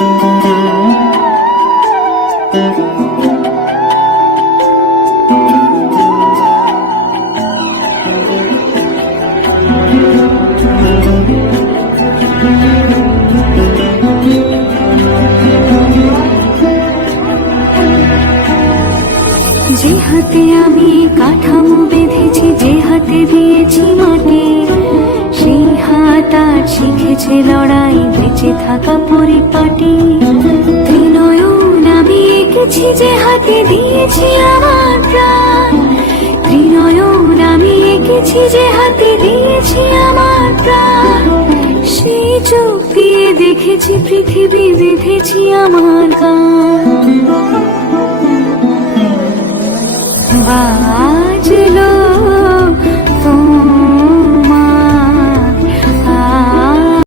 যে হাতে আমি কাঠামো বেঁধেছি, যে হাতে দিয়েছি মাটি, সেই হাত আর শিখেছে লড়াই, বেঁচে থাকা পরিপাটি। ত্রিনয়ন আমি এঁকেছি, যে হাতে দিয়েছি আমার প্রাণ। ত্রিনয়ন আমি এঁকেছি, যে হাতে দিয়েছি আমার প্রাণ। সেই চোখ দিয়ে দেখেছি পৃথিবী, বেঁধেছি আমার গান।